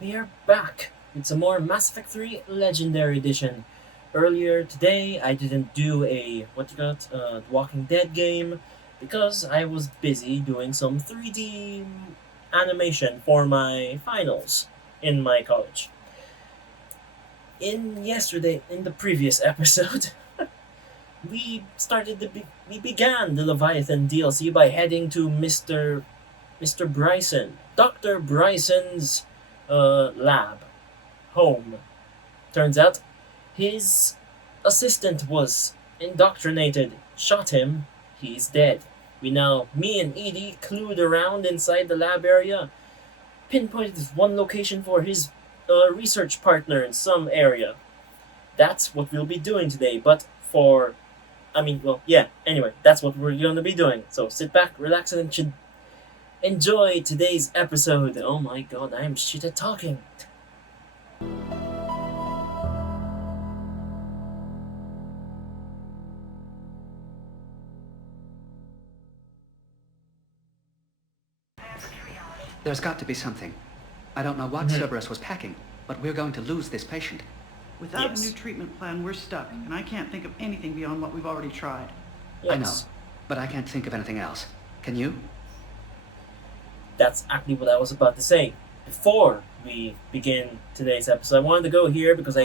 We are back with some more Mass Effect 3 Legendary Edition. Earlier today, I didn't do a Walking Dead game because I was busy doing some 3D animation for my finals in my college. In the previous episode, we began the Leviathan DLC by heading to Mr. Bryson, Dr. Bryson's lab, home. Turns out his assistant was indoctrinated, shot him, he's dead. Me and Edie clued around inside the lab area, pinpointed one location for his research partner in some area. That's what we'll be doing today, anyway, that's what we're gonna be doing. So sit back, relax, and enjoy today's episode. Oh my god, I am shit at talking. There's got to be something. I don't know what Cerberus was packing, but we're going to lose this patient. Without Yes. a new treatment plan, we're stuck, and I can't think of anything beyond what we've already tried. Yes, I know, but I can't think of anything else. Can you? that's actually what I was about to say. Before we begin today's episode, I wanted to go here because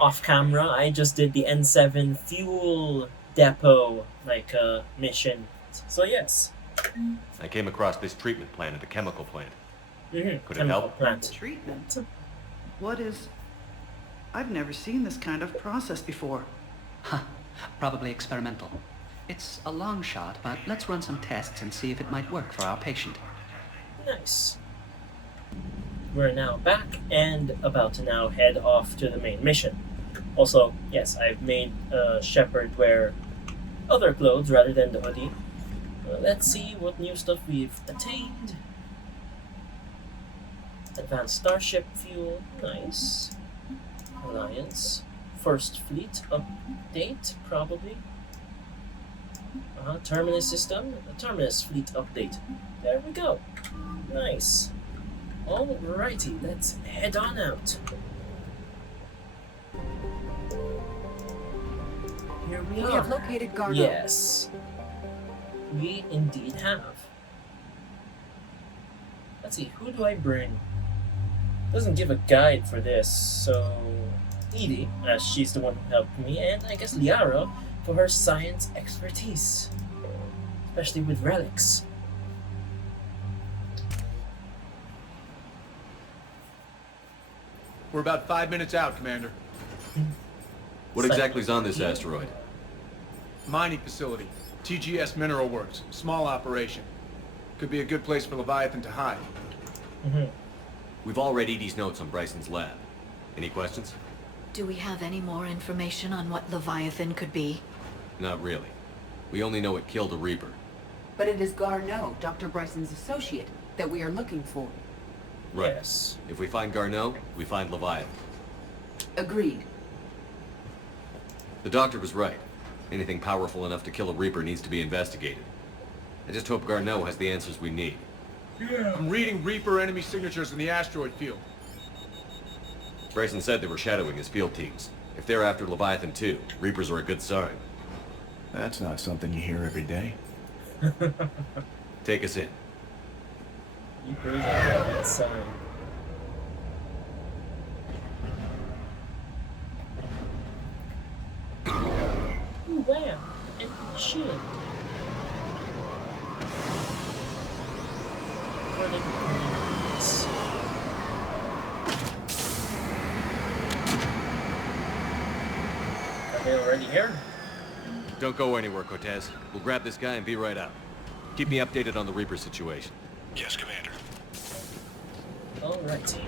off camera, I just did the N7 fuel depot mission. So yes. I came across this treatment plant at a chemical plant. Could it Chemical help? plant. Treatment? What is... I've never seen this kind of process before. Huh, probably experimental. It's a long shot, but let's run some tests and see if it might work for our patient. Nice. We're now back and about to now head off to the main mission. Also, yes, I've made Shepard wear other clothes rather than the hoodie. Let's see what new stuff we've attained. Advanced Starship fuel, nice. Alliance. First Fleet update, probably. Terminus system, a Terminus Fleet update. There we go. Nice. Alrighty, let's head on out. Here we are. We have located Garneau. Yes. We indeed have. Let's see, who do I bring? Doesn't give a guide for this, so Edie, as she's the one who helped me, and I guess Liara for her science expertise, especially with relics. We're about 5 minutes out, Commander. What exactly is on this asteroid? Mining facility. TGS Mineral Works. Small operation. Could be a good place for Leviathan to hide. We've all read Edie's notes on Bryson's lab. Any questions? Do we have any more information on what Leviathan could be? Not really. We only know it killed a Reaper. But it is Garneau, Dr. Bryson's associate, that we are looking for. Right. Yes. If we find Garneau, we find Leviathan. Agreed. The doctor was right. Anything powerful enough to kill a Reaper needs to be investigated. I just hope Garneau has the answers we need. I'm reading Reaper enemy signatures in the asteroid field. Bryson said they were shadowing his field teams. If they're after Leviathan too, Reapers are a good sign. That's not something you hear every day. Take us in. You bring out that sign. Ooh, wow. And shit. Where did this? Are they already here? Don't go anywhere, Cortez. We'll grab this guy and be right out. Keep me updated on the Reaper situation. Yes, Commander. Alrighty.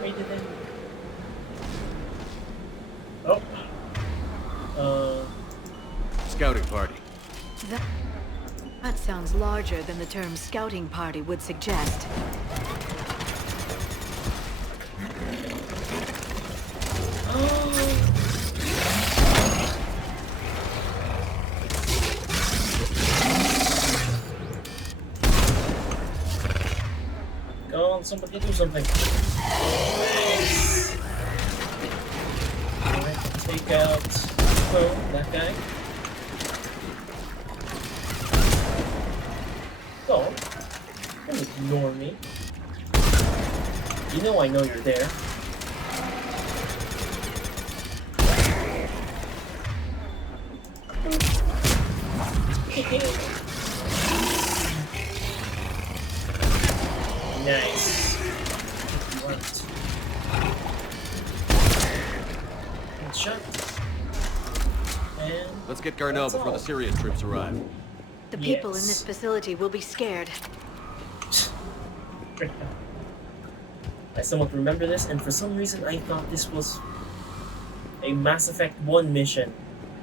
Made it in. Scouting party. That sounds larger than the term scouting party would suggest. somebody do something. Alright, take out that guy. Don't ignore me. You know I know you're there. Nice. What? Shut. And Let's get Garneau before the Syrian troops arrive. The people in Yes. this facility will be scared. I somewhat remember this, and for some reason I thought this was a Mass Effect 1 mission.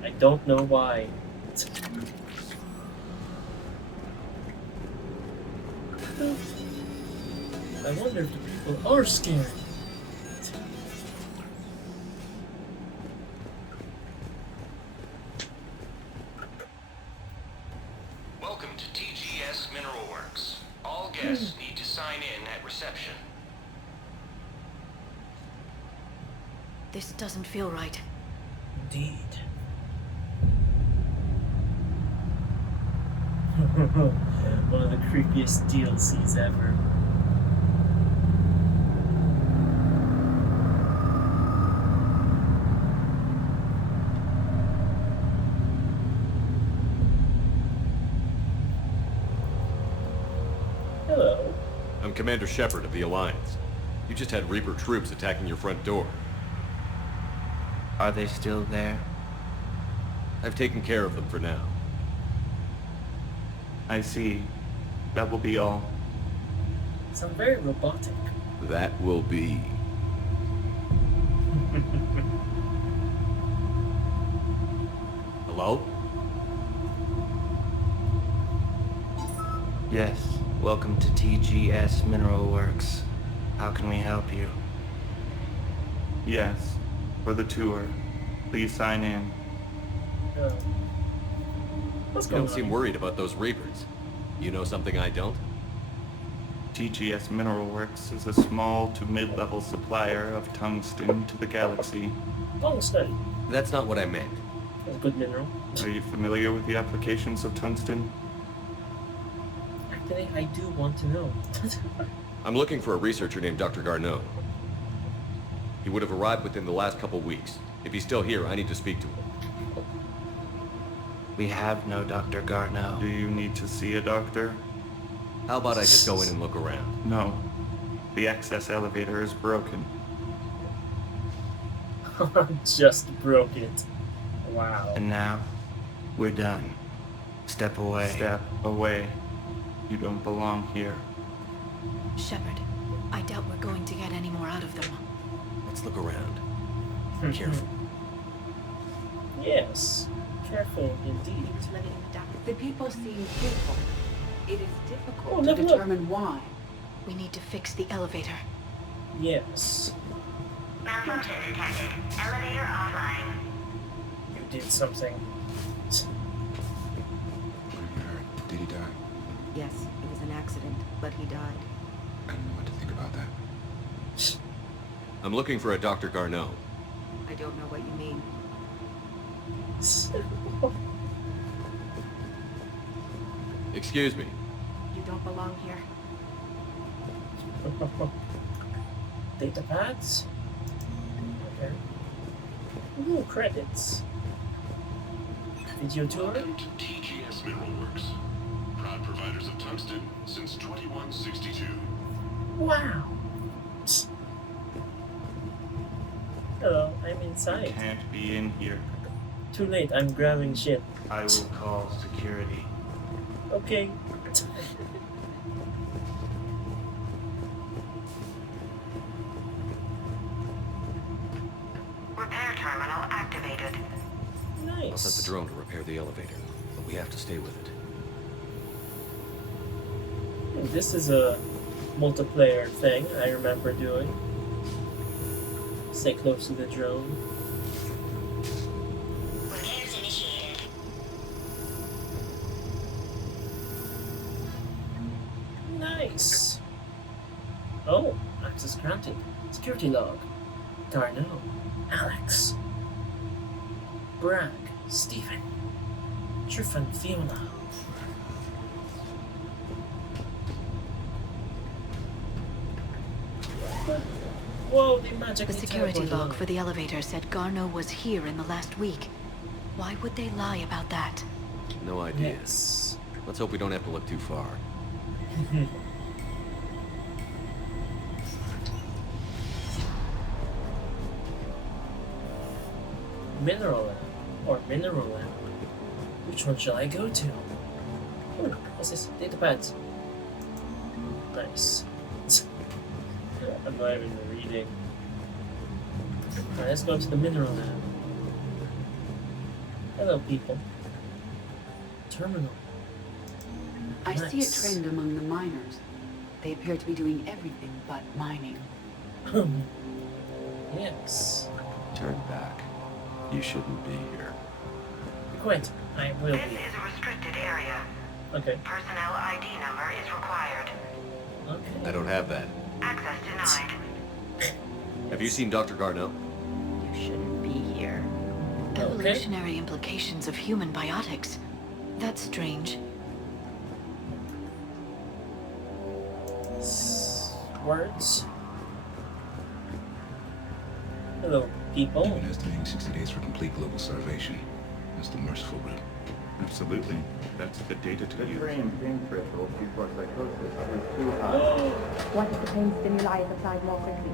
I don't know why. I wonder if the people are scared. Welcome to TGS Mineral Works. All guests need to sign in at reception. This doesn't feel right. Indeed. One of the creepiest DLCs ever. Hello. I'm Commander Shepard of the Alliance. You just had Reaper troops attacking your front door. Are they still there? I've taken care of them for now. I see. That will be all. Sound very robotic. That will be... Hello? Yes. Welcome to TGS Mineral Works. How can we help you? Yes. For the tour. Please sign in. Uh, what's You going don't on? seem worried about those Reapers. You know something I don't? TGS Mineral Works is a small to mid-level supplier of tungsten to the galaxy. Long study. That's not what I meant. That's a good mineral. Are you familiar with the applications of tungsten? Actually, I do want to know. I'm looking for a researcher named Dr. Garneau. He would have arrived within the last couple weeks. If he's still here, I need to speak to him. We have no Dr. Garneau. Do you need to see a doctor? How about I just go in and look around? No. The access elevator is broken. Just broke it. Wow. And now, we're done. Step away. Step away. You don't belong here. Shepard, I doubt we're going to get any more out of them. Let's look around. Careful. Yes. Careful indeed. The people seem fearful. It is Oh, difficult to look, look. determine why. We need to fix the elevator. Yes. Malfunction detected. Elevator offline. You did something. Did he die? Yes, it was an accident, but he died. I don't know what to think about that. I'm looking for a Dr. Garneau. I don't know what you mean. Excuse me. You don't belong here. Data pads? Okay. Ooh, credits. Video tour? Welcome to TGS Mineral Works. Proud providers of tungsten since 2162. Wow. Hello, I'm inside. Can't be in here. Too late, I'm grabbing shit. I will call security. Okay. Repair terminal activated. I'll set the Nice. drone to repair the elevator, but we have to stay with it. This is a multiplayer thing I remember doing. Stay close to the drone. Repairs initiated. Nice. Oh, Access granted. Security log. Darno. Alex. Bragg. Stephen. Triffin. Fiona. Whoa, the magic. The security log for the elevator said Garno was here in the last week. Why would they lie about that? No idea. Yes. Let's hope we don't have to look too far. Mineral lab. Or mineral lab. Which one shall I go to? Ooh, what's this? Data pads. Nice. I'm not even reading. Alright, let's go to the mineral lab. Hello, people. Terminal. I see a Nice. trend among the miners. They appear to be doing everything but mining. Yes. Turn back. You shouldn't be here. Quit. I will This be. is a restricted area. Okay. Personnel ID number is required. Okay. I don't have that. Access denied. Have you seen Dr. Garneau? You shouldn't be here. Evolutionary implications of human biotics. That's strange. Words. Hello, people. You've been estimating 60 days for complete global starvation. That's the merciful route. Absolutely. That's the data to use. pain threshold before psychosis is too high. What if the pain stimuli is applied more quickly?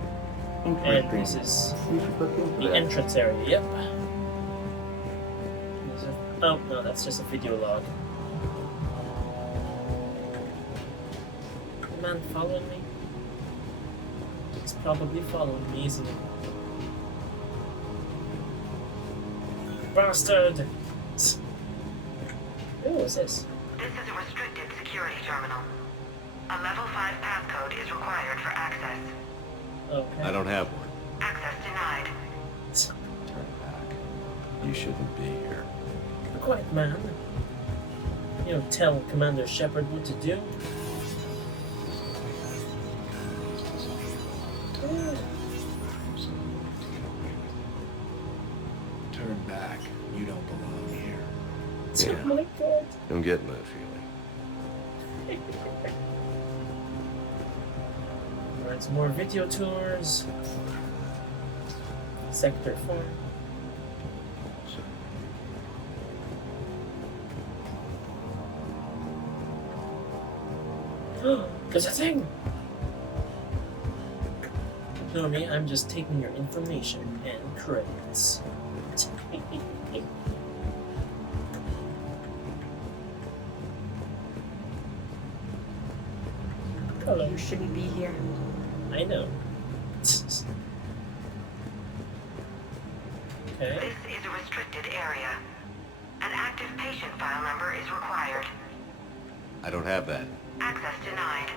And this is the entrance area. Yep. Oh no, that's just a video log. Man, following me? It's probably following me, isn't it? Bastard! Ooh, what's this? This is a restricted security terminal. A level 5 passcode is required for access. Okay. I don't have one. Access denied. Turn back. You shouldn't be here. Be quiet, man. You don't tell Commander Shepard what to do. Turn back. You don't belong here. Oh my god. I'm getting that feeling. Alright, some more video tours. Sector 4. There's a thing! Ignore me, I'm just taking your information and credits. Hello. You shouldn't be here. I know. Okay. This is a restricted area. An active patient file number is required. I don't have that. Access denied.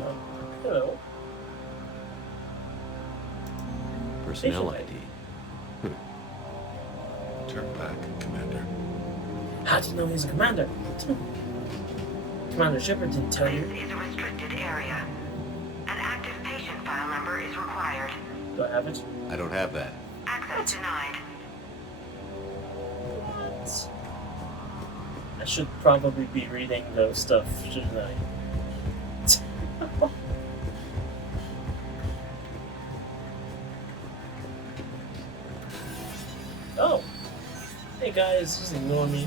Oh, hello. Personnel Patient ID. Turn back, Commander. How do you know he's a commander? Commander Shepard didn't tell This you. is a restricted area. An active patient file number is required. Do I have it? I don't have that. Access denied. What? I should probably be reading those stuff, shouldn't I? Oh! Hey guys, just ignore me.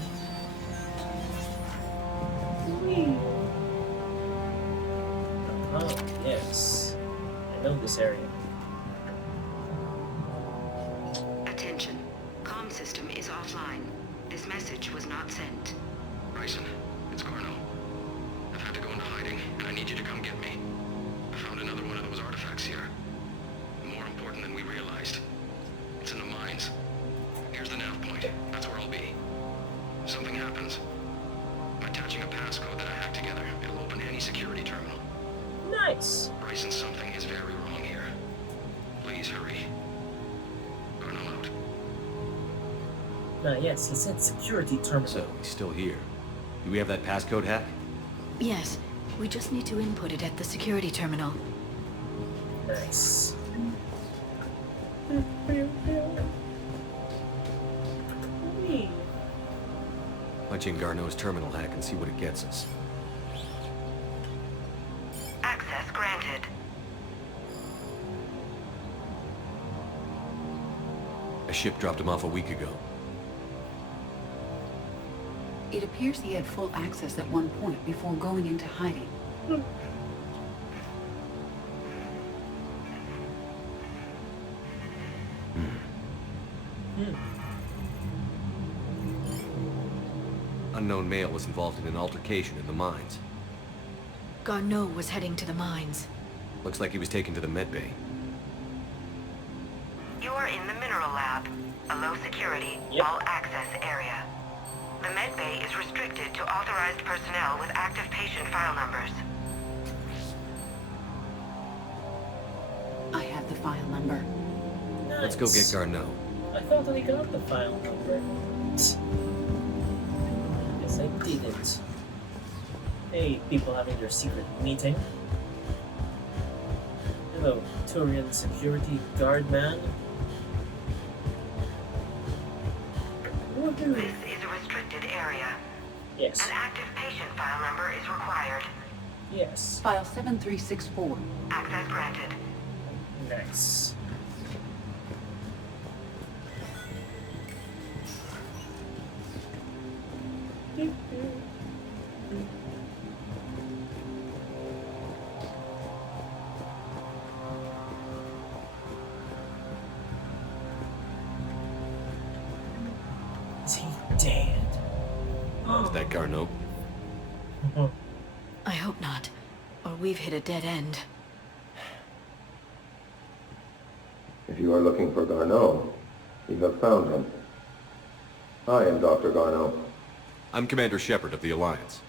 Whee! Oh, yes. I know this area. Attention. Comm system is offline. This message was not sent. Bryson, it's Garneau. I've had to go into hiding, and I need you to come get me. I found another one of those artifacts here. More important than we realized. It's in the mines. Here's the nav point. That's where I'll be. If something happens, I'm attaching a passcode that I hacked together. It'll open any security terminal. Nice! Bryson, something is very wrong here. Please hurry. Garneau out. Yes, he said security terminal. So, he's still here. Do we have that passcode hack? Yes, We just need to input it at the security terminal. Nice. Punch in Garneau's terminal hack and see what it gets us. Access granted. A ship dropped him off a week ago. It appears he had full access at one point before going into hiding. Unknown male was involved in an altercation in the mines. Garneau was heading to the mines. Looks like he was taken to the medbay. You are in the mineral lab, a low security, all access area. The medbay is restricted to authorized personnel with active patient file numbers. I have the file number. Nice. Let's go get Garneau. I thought I got the file number. Yes, I didn't. Hey, people having their secret meeting. Hello, Turian security guard man. Woohoo! This is a restricted area. Yes. An active patient file number is required. Yes. File 7364. Access granted. Nice. Is he dead? Is that Garneau? I hope not, or we've hit a dead end. If you are looking for Garneau, you have found him. I am Dr. Garneau. I'm Commander Shepard of the Alliance.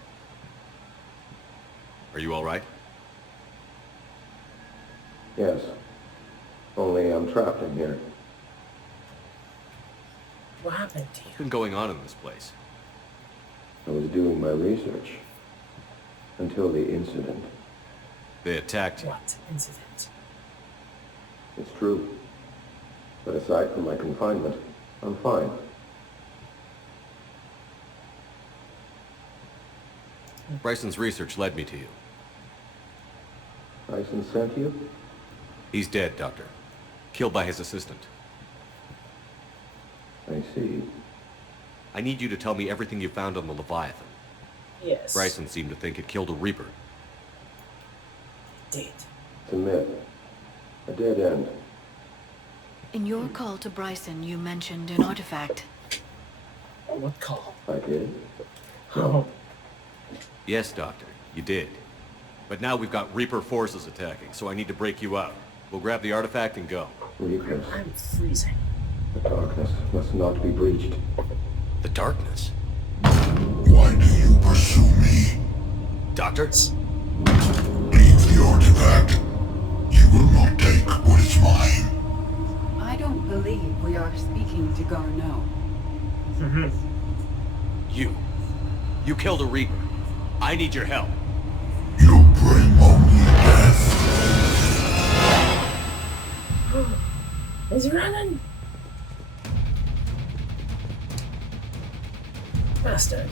Are you all right? Yes. Only I'm trapped in here. What happened to you? What's been going on in this place? I was doing my research. Until the incident. They attacked you. What incident? It's true. But aside from my confinement, I'm fine. Bryson's research led me to you. Bryson sent you? He's dead, Doctor. Killed by his assistant. I see. I need you to tell me everything you found on the Leviathan. Yes. Bryson seemed to think it killed a Reaper. Did. It's a myth. A dead end. In your call to Bryson, you mentioned an artifact. What call? I did? Oh. Yes, Doctor, you did. But now we've got Reaper forces attacking, so I need to break you out. We'll grab the artifact and go. Reapers. I'm freezing. The darkness must not be breached. The darkness? Why do you pursue me? Doctor? Leave the artifact. You will not take what is mine. I don't believe we are speaking to Garneau. You killed a Reaper. I need your help. You bring only death. He's running! Bastard.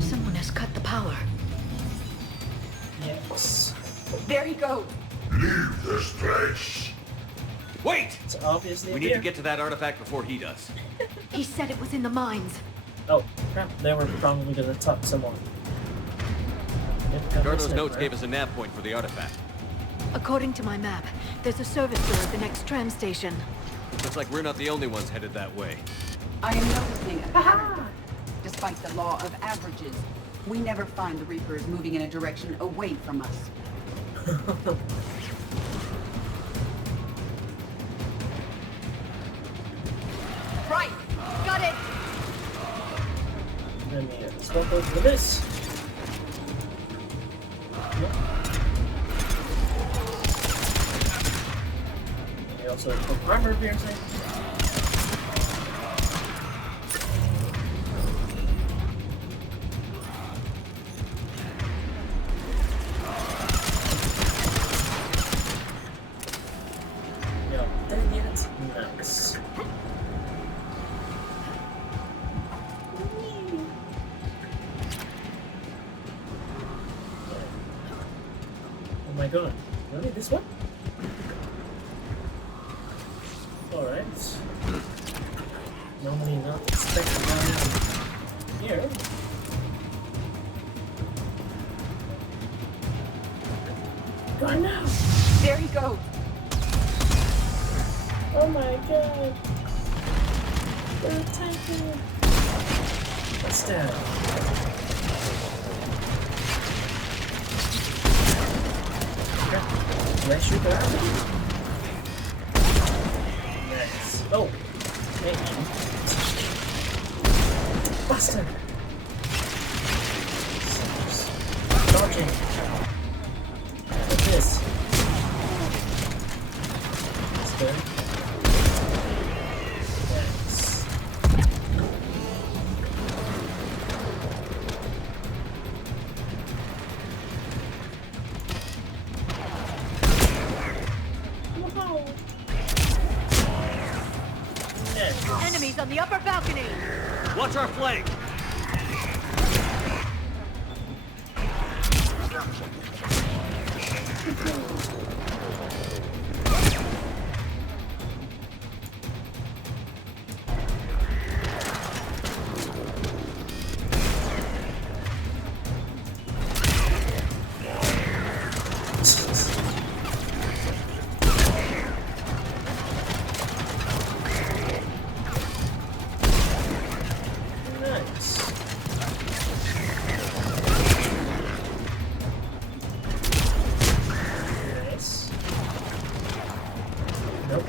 Someone has cut the power. Yes. There he goes. Leave this place. Wait! It's obviously We need to get to that artifact before he does. He said it was in the mines. Oh, crap. They were probably gonna tuck someone. Garneau's notes gave us a nav point for the artifact. According to my map, there's a service door at the next tram station. Looks like we're not the only ones headed that way. I am noticing a pattern. Despite the law of averages, we never find the Reapers moving in a direction away from us. Right! Got it! Let me swap over to this. So the armor piercing. Yeah, dead yet? Nice. Oh my god. Really? This one? Alright. Normally not expected down here. Go now! There he goes. Oh my god! They're attacking! What's that? Did I shoot that? Nice. Oh! Thank you. Bastard! Dodging. Look at this. That's good. Nice. Wow. Nice. Enemies on the upper balcony! Watch our flank! Nice. Nice. Nope.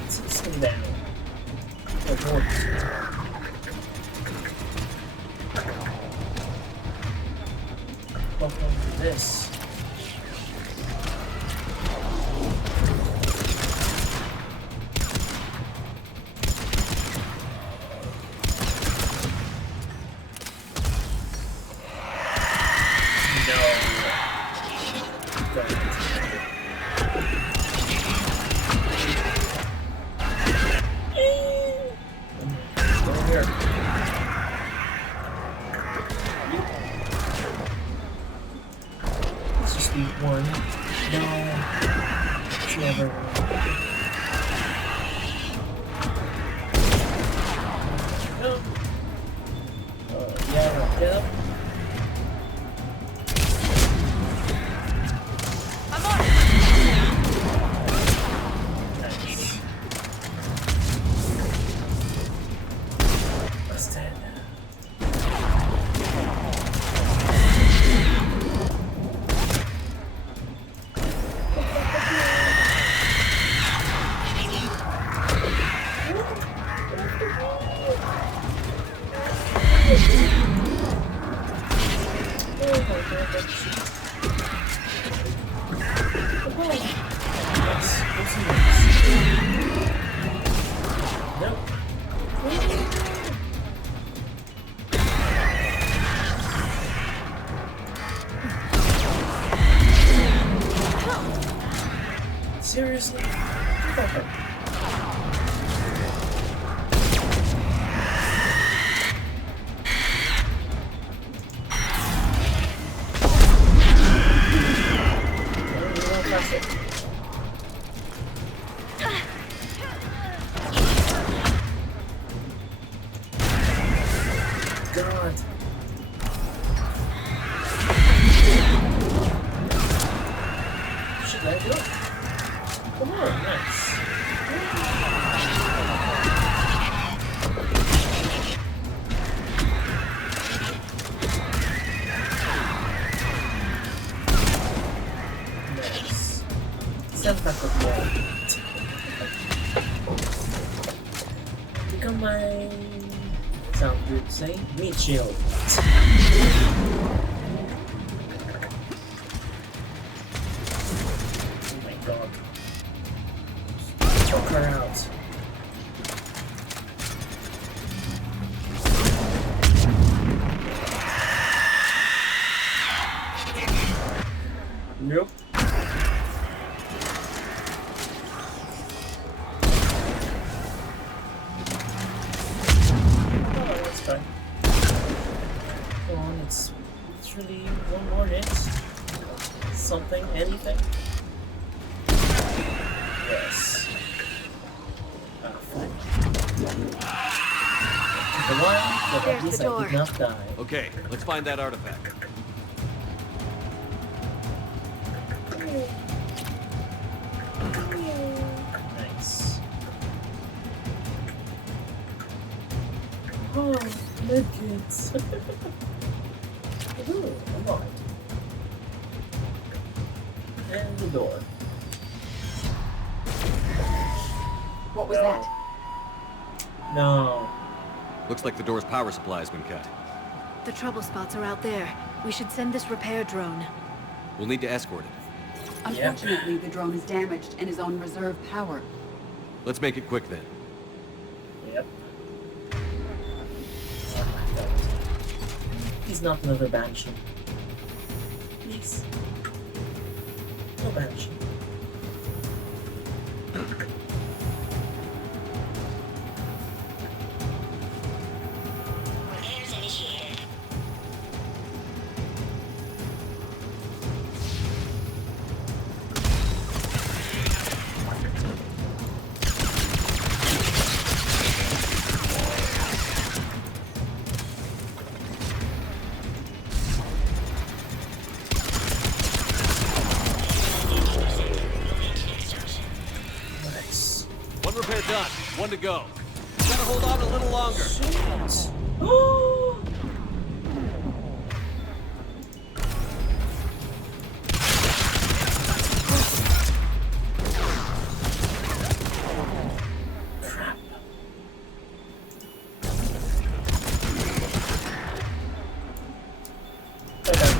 Let's sit down. It works. What on this? Let's just eat one. No. It's never no. Yeah, get up. I'm on! Nice. What's that? Seriously? God. Should I do it? Come on, nice. Nice. Step back up more. Become my... Sound good to say? Meat shield. god. Choke her out. Nope. Oh, that's fine. Come on, it's literally one more hit. Something, anything. Yes. Fine. The one that at least I did not die. Okay, let's find that artifact. Nice. Oh, medkits. Ooh, unlocked. And the door. What was that? No. Looks like the door's power supply has been cut. The trouble spots are out there. We should send this repair drone. We'll need to escort it. Unfortunately, the drone is damaged and is on reserve power. Let's make it quick then. Yep. He's not another Banshee. Please. No Banshee. Repairs initiated. Nice. One repair done. One to go. Gotta hold on a little longer. Shit. Oh! Crap. Okay.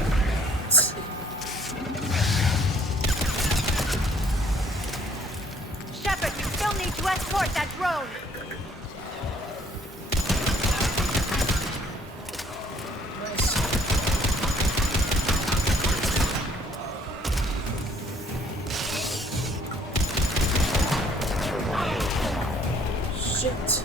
Shepard, you still need to escort that drone. Shit.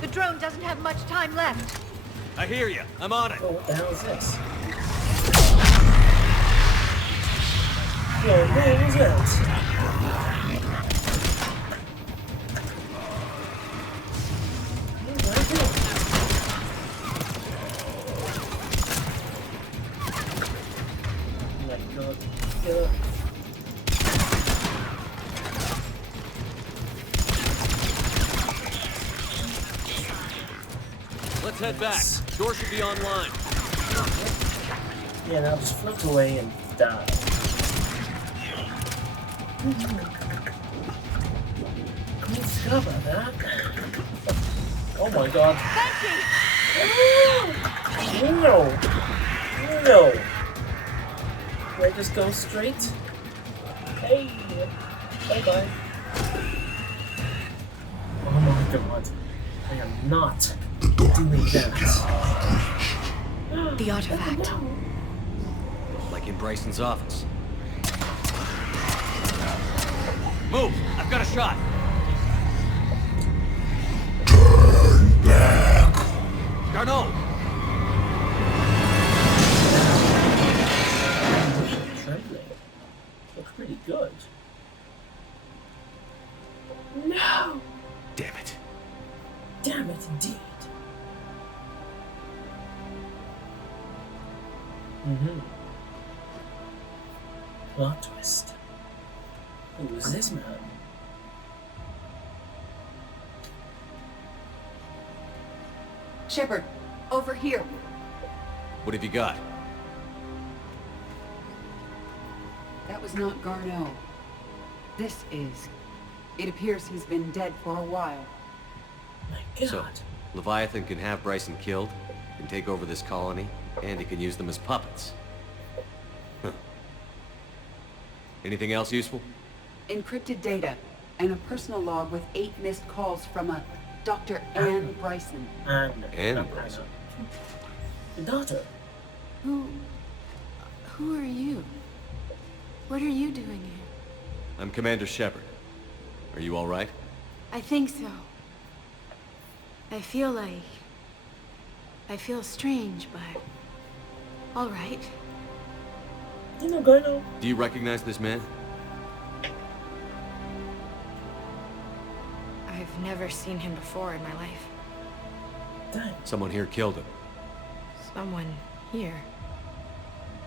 The drone doesn't have much time left. I hear you. I'm on it. Oh, what the hell is this? Whoa, what was that? Oh my god. Yeah. Let's head back. Door should be online. Yeah, now just float away and die. Discover that. Oh my god. No! No! Do I just go straight? Hey! Bye bye. Oh my god. I am not doing that. The artifact. Like in Bryson's office. Move! I've got a shot! Turn back. Garneau! Trembling. Looks pretty good. No! Damn it. Damn it, indeed. Plot twist. Who is this man? Shepard, over here. What have you got? That was not Garneau. This is It appears he's been dead for a while. My God. So, Leviathan can have Bryson killed, can take over this colony, and he can use them as puppets. Huh. Anything else useful? Encrypted data, and a personal log with 8 missed calls from a Dr. Anne Bryson. Anne Bryson? The daughter. Who are you? What are you doing here? I'm Commander Shepard. Are you all right? I think so. I feel strange, but all right. You know, Garno. Do you recognize this man? I've never seen him before in my life. Damn. Someone here killed him. Someone here.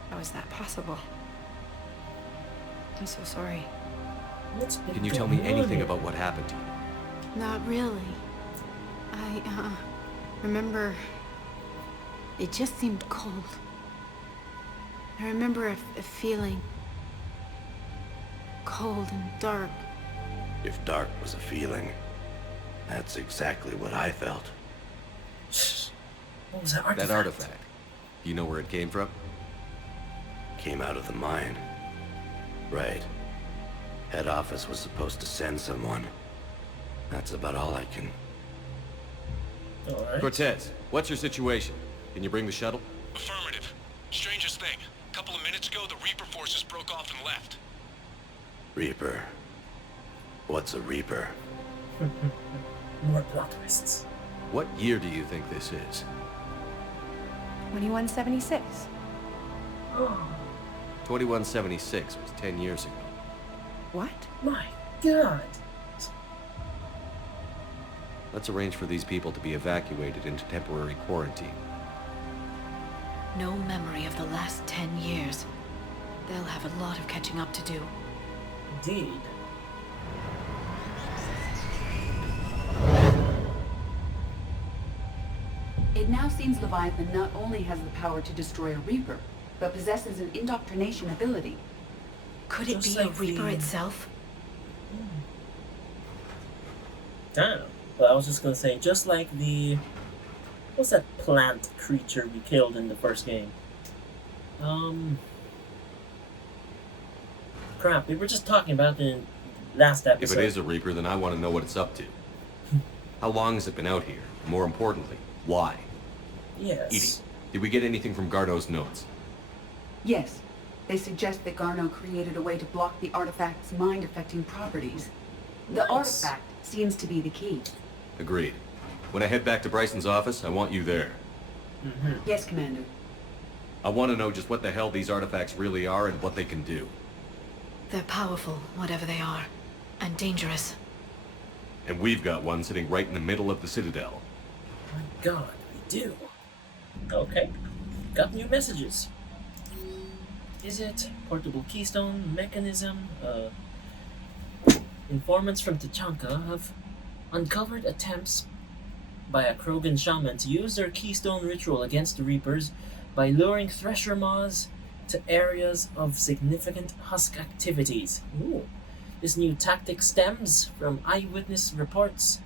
How is that possible? I'm so sorry. Can you tell me anything about what happened to you? Not really. I remember it just seemed cold. I remember a feeling cold and dark. If dark was a feeling, that's exactly what I felt. What was that artifact? That artifact. Do you know where it came from? Came out of the mine. Right. Head office was supposed to send someone. That's about all I can... Alright. Cortez, what's your situation? Can you bring the shuttle? Affirmative. Strangest thing. A couple of minutes ago, the Reaper forces broke off and left. Reaper. What's a Reaper? More plot twists. What year do you think this is? 2176. Oh 2176 was 10 years ago. What? my God. Let's arrange for these people to be evacuated into temporary quarantine. No memory of the last 10 years. They'll have a lot of catching up to do. Indeed. It now seems Leviathan not only has the power to destroy a Reaper, but possesses an indoctrination ability. Could it Just be a like Reaper the- itself? Damn. But I was just gonna say, just like the... What's that plant creature we killed in the first game? Crap, we were just talking about it in last If episode. it is a Reaper, then I want to know what it's up to. How long has it been out here? And more importantly, why? Yes. Edie, did we get anything from Gardo's notes? Yes, they suggest that Garneau created a way to block the artifact's mind-affecting properties. The Nice. artifact seems to be the key. Agreed. When I head back to Bryson's office, I want you there. Yes, Commander. I want to know just what the hell these artifacts really are and what they can do. They're powerful, whatever they are, and dangerous. And we've got one sitting right in the middle of the Citadel. My God, we do. Okay. Got new messages. Is it portable keystone mechanism? Informants from Tachanka have uncovered attempts by a Krogan shaman to use their keystone ritual against the Reapers by luring Thresher Maws to areas of significant husk activities. Ooh. This new tactic stems from eyewitness reports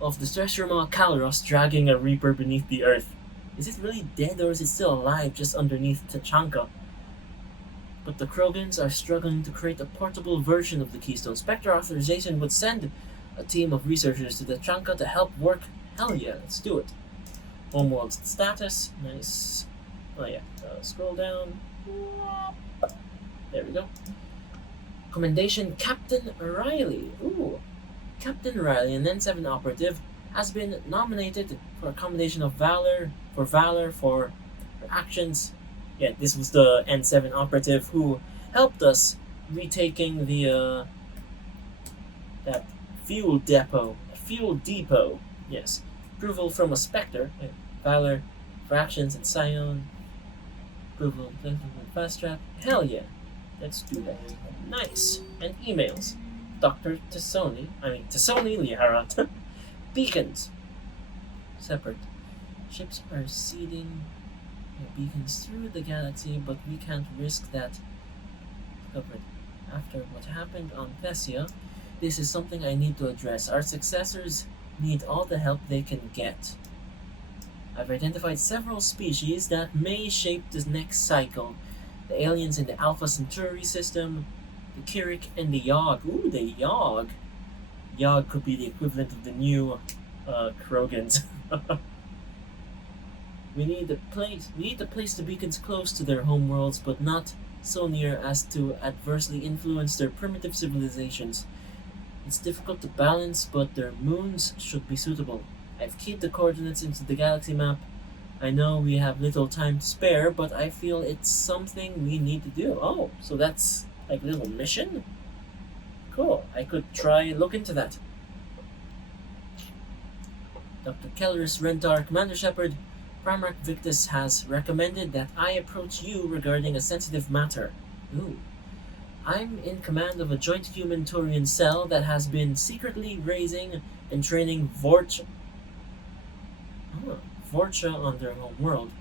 of the Thresher Maw Kalaros dragging a Reaper beneath the earth. Is it really dead or is it still alive just underneath Tachanka? But the Krogans are struggling to create a portable version of the Keystone. Spectre Authorization would send a team of researchers to Tachanka to help work. Hell yeah, let's do it. Homeworld status, nice. Oh yeah, scroll down. There we go. Commendation Captain Riley. Ooh. Captain Riley, an N7 operative, has been nominated for a combination of valor for her actions. Yeah, this was the N7 operative who helped us retaking the that fuel depot. Yes. Approval from a Spectre. Valor for actions in Scion. Approval and fast trap. Hell yeah. Let's do that. Nice. And emails. Dr. Tassoni Liara. Beacons. Separate. Ships are seeding beacons through the galaxy, but we can't risk that. Covered. After what happened on Thessia, This is something I need to address. Our successors need all the help they can get. I've identified several species that may shape the next cycle. The aliens in the Alpha Centauri system, the Kirik, and the Yogg. Ooh, the Yogg. Yogg could be the equivalent of the new Krogans. We need to place the beacons close to their homeworlds, but not so near as to adversely influence their primitive civilizations. It's difficult to balance, but their moons should be suitable. I've keyed the coordinates into the galaxy map. I know we have little time to spare, but I feel it's something we need to do. Oh, so that's like a little mission? Cool. I could try look into that. Dr. Kelleris Rentar, Commander Shepard, Primarch Victus has recommended that I approach you regarding a sensitive matter. Ooh. I'm in command of a joint human-Turian cell that has been secretly raising and training Vorcha on their home world,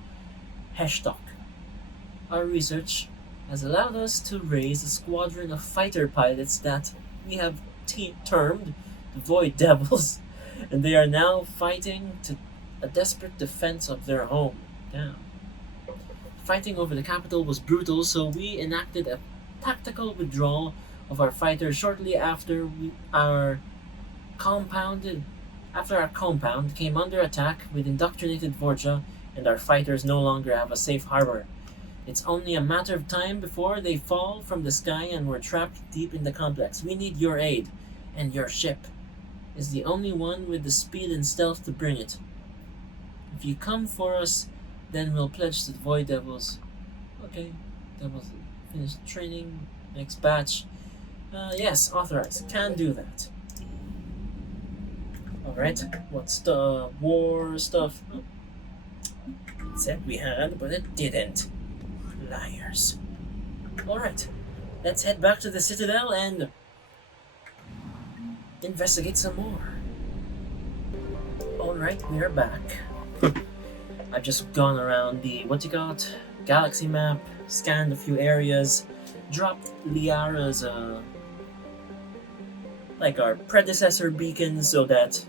Heshtok. Our research has allowed us to raise a squadron of fighter pilots that we have termed the Void Devils, and they are now fighting to a desperate defense of their home. Damn. Fighting over the capital was brutal, so we enacted a tactical withdrawal of our fighters shortly after our compound came under attack with indoctrinated Vorcha, and our fighters no longer have a safe harbor. It's only a matter of time before they fall from the sky and we're trapped deep in the complex. We need your aid, and your ship is the only one with the speed and stealth to bring it. If you come for us, then we'll pledge to the Void Devils. Okay, Devils finished training, next batch. Yes, authorized. Can do that. Alright, what's the war stuff? It said we had, but it didn't. Liars. Alright, let's head back to the Citadel and investigate some more. Alright, we are back. I've just gone around the, galaxy map, scanned a few areas, dropped Liara's, like our predecessor beacons so that,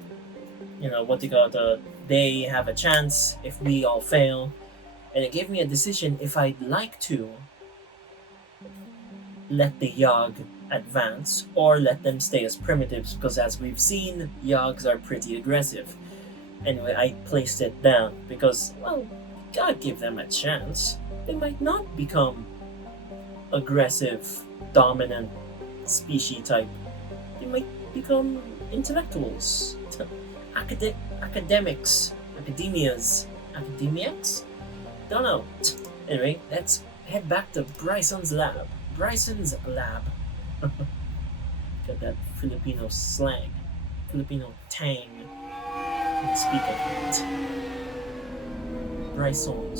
they have a chance if we all fail. And it gave me a decision if I'd like to let the Yogg advance or let them stay as primitives, because as we've seen, Yoggs are pretty aggressive. Anyway, I placed it down because, well, gotta give them a chance. They might not become aggressive, dominant species type. They might become intellectuals, academics, academics? Don't know. Anyway, let's head back to Bryson's lab. Got that Filipino slang, Filipino tang. Let's speak of it. Bryson.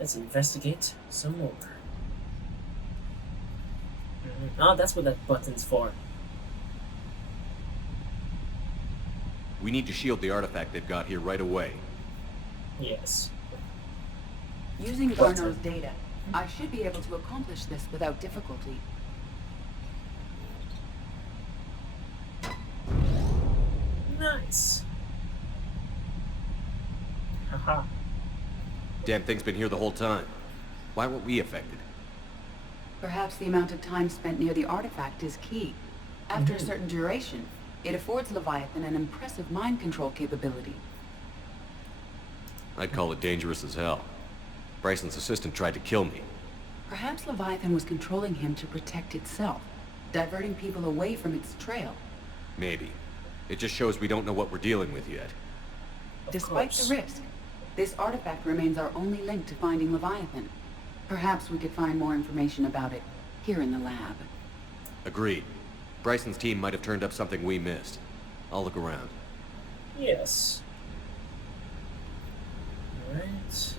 Let's investigate some more. Oh, that's what that button's for. We need to shield the artifact they've got here right away. Yes. Using Garneau's data, I should be able to accomplish this without difficulty. Nice. Haha. Damn thing's been here the whole time. Why weren't we affected? Perhaps the amount of time spent near the artifact is key. After a certain duration, it affords Leviathan an impressive mind control capability. I'd call it dangerous as hell. Bryson's assistant tried to kill me. Perhaps Leviathan was controlling him to protect itself, diverting people away from its trail. Maybe. It just shows we don't know what we're dealing with yet. Despite the risk, this artifact remains our only link to finding Leviathan. Perhaps we could find more information about it here in the lab. Agreed. Bryson's team might have turned up something we missed. I'll look around. Yes. Alright.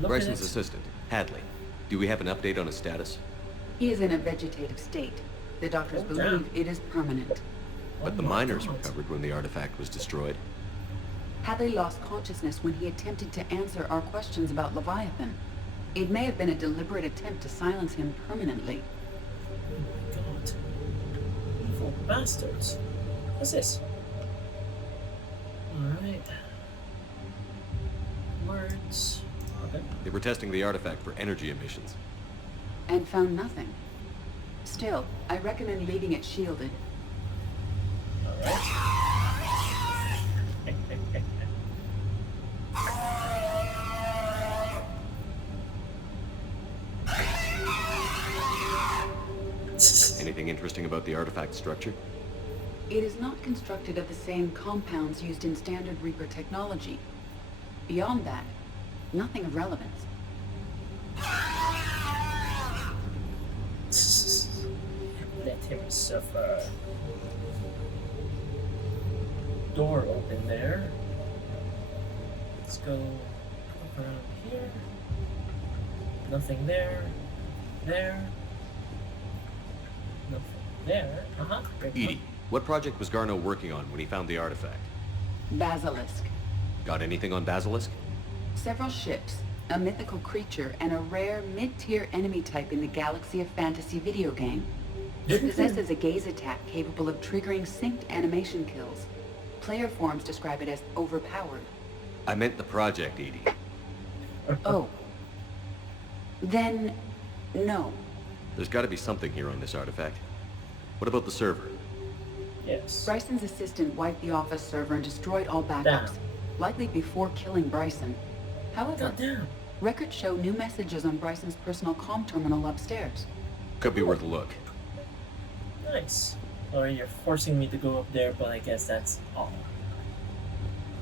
Bryson's assistant, Hadley. Do we have an update on his status? He is in a vegetative state. The doctors believe it is permanent. But the miners recovered when the artifact was destroyed. Hadley lost consciousness when he attempted to answer our questions about Leviathan. It may have been a deliberate attempt to silence him permanently. God. Evil bastards. What's this? Alright. Words. Okay. They were testing the artifact for energy emissions. And found nothing. Still, I recommend leaving it shielded. Alright. Anything interesting about the artifact structure? It is not constructed of the same compounds used in standard Reaper technology. Beyond that, nothing of relevance. Let him suffer. Door open there. Let's go around here. Nothing there. There. Nothing there. Edie, what project was Garneau working on when he found the artifact? Basilisk. Got anything on Basilisk? Several ships, a mythical creature, and a rare mid-tier enemy type in the Galaxy of Fantasy video game. It possesses a gaze attack capable of triggering synced animation kills. Player forums describe it as overpowered. I meant the project, Edie. Oh. Then, no. There's got to be something here on this artifact. What about the server? Yes. Bryson's assistant wiped the office server and destroyed all backups, Damn. likely before killing Bryson. However, Goddamn. records show new messages on Bryson's personal comm terminal upstairs. Could be worth a look. Nice. Or you're forcing me to go up there, but I guess that's all.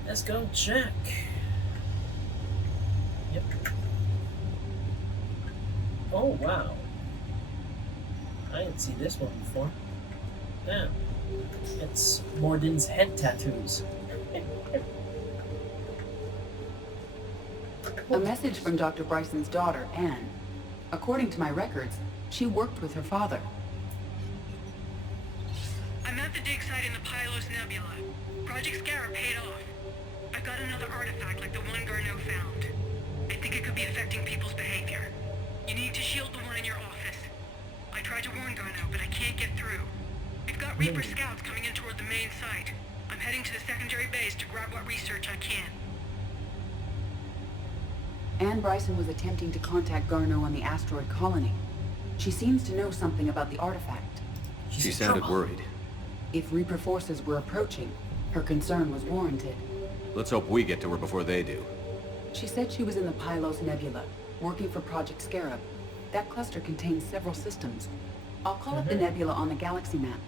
Let's go check. Yep. Oh, wow. I didn't see this one before. Damn. It's Morden's head tattoos. A message from Dr. Bryson's daughter, Anne. According to my records, she worked with her father. I'm at the dig site in the Pylos Nebula. Project Scarab paid off. I've got another artifact like the one Garneau found. I think it could be affecting people's behavior. You need to shield the one in your office. I tried to warn Garneau, but I can't get through. We've got Reaper scouts coming in toward the main site. I'm heading to the secondary base to grab what research I can. Anne Bryson was attempting to contact Garneau on the asteroid colony. She seems to know something about the artifact. She sounded worried. If Reaper forces were approaching, her concern was warranted. Let's hope we get to her before they do. She said she was in the Pylos Nebula, working for Project Scarab. That cluster contains several systems. I'll call up the nebula on the galaxy map.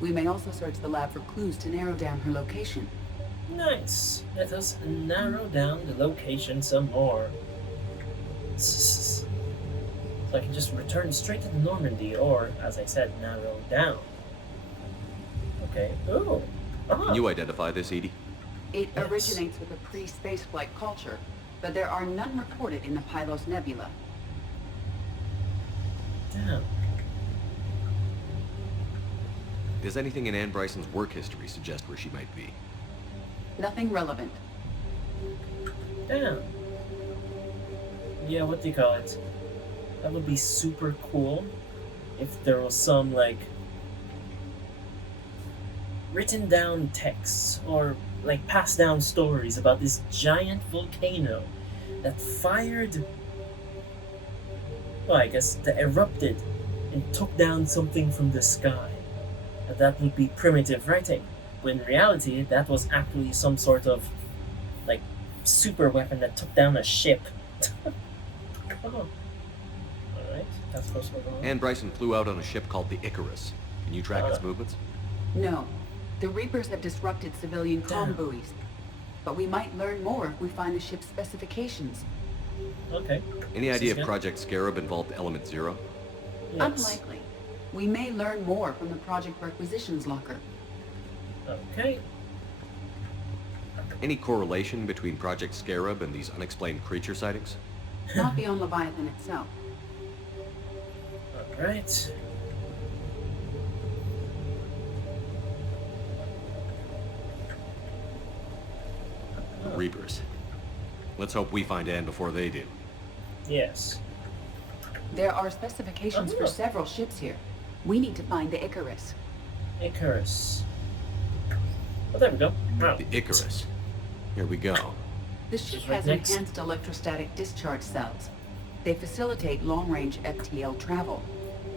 We may also search the lab for clues to narrow down her location. Nice. Let us narrow down the location some more. So I can just return straight to Normandy, or, as I said, narrow down. Okay. Ooh. Can you identify this, Edie? It originates with a pre-spaceflight culture, but there are none reported in the Pylos Nebula. Damn. Does anything in Anne Bryson's work history suggest where she might be? Nothing relevant. Damn. Yeah, what do you call it? That would be super cool if there was some, like, written down texts or, like, passed down stories about this giant volcano that fired, well, I guess that erupted and took down something from the sky. That would be primitive writing, when in reality that was actually some sort of, like, super weapon that took down a ship. Oh. Alright, that's supposed to go on. Anne Bryson flew out on a ship called the Icarus. Can you track its movements? No. The Reapers have disrupted civilian comm buoys. But we might learn more if we find the ship's specifications. Okay. Any idea if Project Scarab involved Element Zero? Yes. Unlikely. We may learn more from the Project Requisitions Locker. Okay. Any correlation between Project Scarab and these unexplained creature sightings? Not beyond Leviathan itself. Alright. Reapers. Let's hope we find Anne before they do. Yes. There are specifications for several ships here. We need to find the Icarus. Icarus. Oh, there we go. Wow. The Icarus. Here we go. The ship Right has next. enhanced electrostatic discharge cells. They facilitate long-range FTL travel.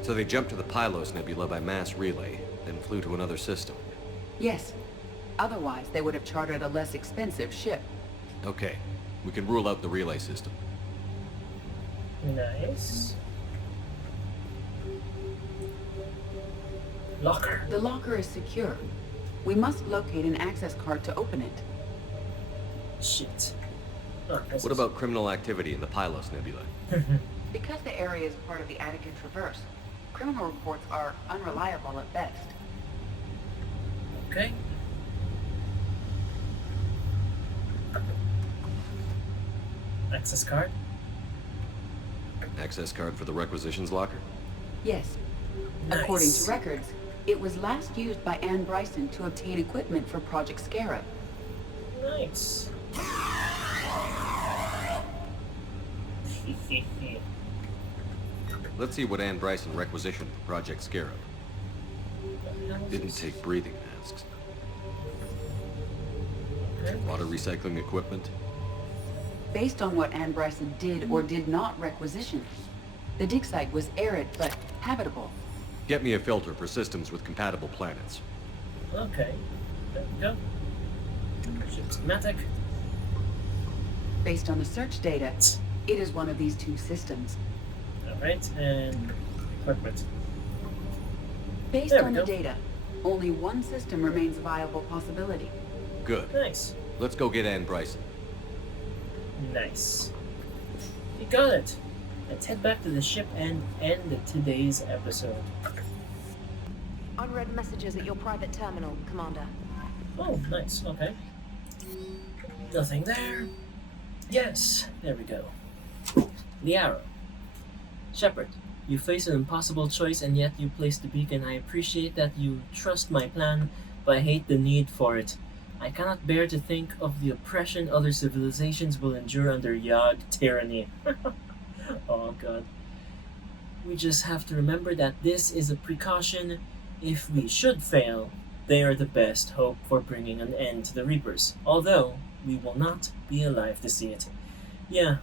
So they jumped to the Pylos Nebula by mass relay, then flew to another system. Yes. Otherwise, they would have chartered a less expensive ship. Okay, we can rule out the relay system. Nice. Locker. The locker is secure. We must locate an access card to open it. Shit. What about criminal activity in the Pylos Nebula? Because the area is part of the Attica Traverse, criminal reports are unreliable at best. Okay. Access card? Access card for the requisitions locker? Yes. Nice. According to records, it was last used by Anne Bryson to obtain equipment for Project Scarab. Nice. Let's see what Anne Bryson requisitioned for Project Scarab. Didn't take breathing masks. Okay. Water recycling equipment. Based on what Anne Bryson did or did not requisition, the dig site was arid but habitable. Get me a filter for systems with compatible planets. Okay. There we go. Ship schematic. Based on the search data, it is one of these two systems. Alright, and equipment. Based There we on the go. data, only one system remains a viable possibility. Good. Nice. Let's go get Anne Bryson. Nice. You got it. Let's head back to the ship and end today's episode. Unread messages at your private terminal, Commander. Oh, nice. Okay. Nothing there. Yes, there we go. The arrow. Shepard, you face an impossible choice and yet you place the beacon. I appreciate that you trust my plan, but I hate the need for it. I cannot bear to think of the oppression other civilizations will endure under Yog tyranny. Oh god. We just have to remember that this is a precaution. If we should fail, they are the best hope for bringing an end to the Reapers, although we will not be alive to see it. Yeah,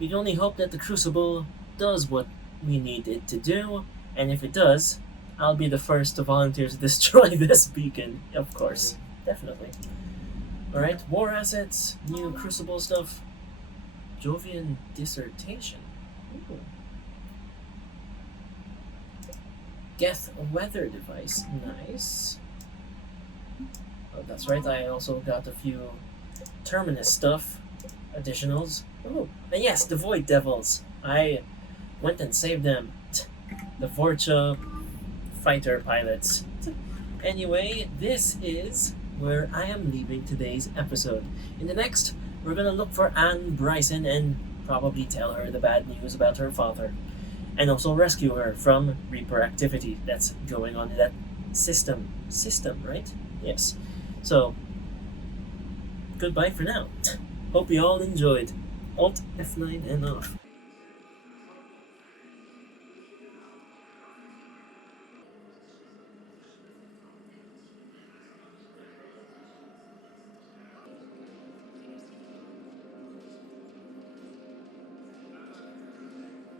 we can only hope that the Crucible does what we need it to do, and if it does, I'll be the first to volunteer to destroy this beacon, of course. Definitely. Alright, war assets, new Crucible stuff, Jovian dissertation. Ooh. Geth weather device, nice. Oh, that's right, I also got a few Terminus stuff, additionals. Oh, and yes, the Void Devils. I went and saved them. The Vorcha fighter pilots. Anyway, this is where I am leaving today's episode. In the next, we're gonna look for Anne Bryson and probably tell her the bad news about her father. And also rescue her from Reaper activity that's going on in that system. System, right? Yes. So, goodbye for now. Hope you all enjoyed. Alt F9 and off.